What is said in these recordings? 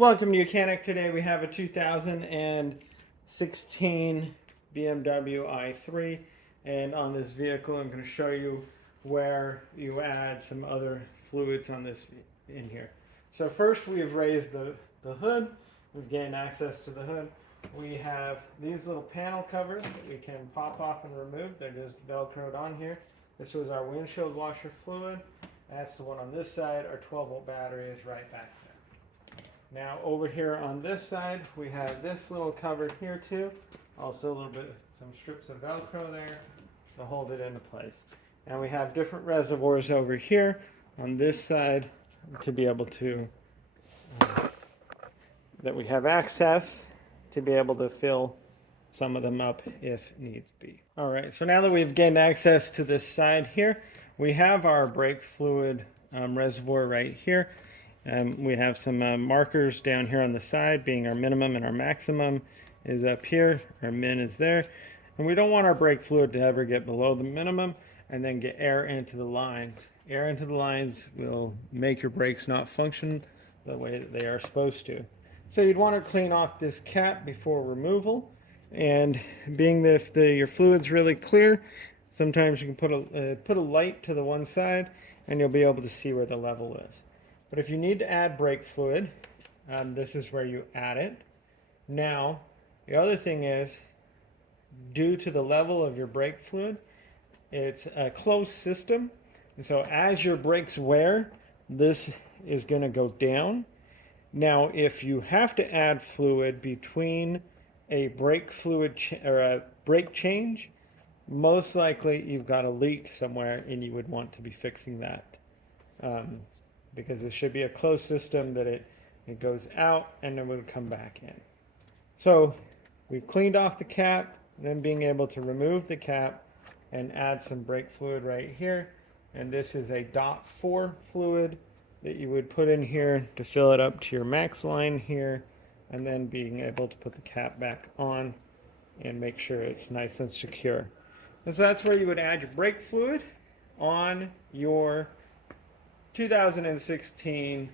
Welcome to Mechanic. Today we have a 2016 BMW i3, and on this vehicle I'm going to show you where you add some other fluids on this in here. So first we have raised the hood. We've gained access to the hood. We have these little panel covers that we can pop off and remove. They're just velcroed on here. This was our windshield washer fluid. That's the one on this side. Our 12-volt battery is right back there. Now over here on this side, we have this little cover here too. Also a little bit, some strips of Velcro there to hold it into place. And we have different reservoirs over here on this side to be able to, that we have access to be able to fill some of them up if needs be. All right, so now that we've gained access to this side here, we have our brake fluid reservoir right here. We have some markers down here on the side, being our minimum and our maximum is up here. Our min is there. And we don't want our brake fluid to ever get below the minimum and then get air into the lines. Air into the lines will make your brakes not function the way that they are supposed to. So you'd want to clean off this cap before removal. And being that if your fluid's really clear, sometimes you can put a light to the one side and you'll be able to see where the level is. But if you need to add brake fluid, this is where you add it. Now, the other thing is, due to the level of your brake fluid, it's a closed system. And so as your brakes wear, this is going to go down. Now, if you have to add fluid between a brake fluid or a brake change, most likely you've got a leak somewhere and you would want to be fixing that. Because it should be a closed system that it goes out and then would come back in. So we've cleaned off the cap, then being able to remove the cap and add some brake fluid right here. And this is a .4 fluid that you would put in here to fill it up to your max line here, and then being able to put the cap back on and make sure it's nice and secure. And so that's where you would add your brake fluid on your 2016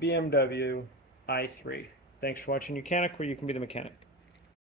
BMW i3. Thanks for watching Mechanic, where you can be the mechanic.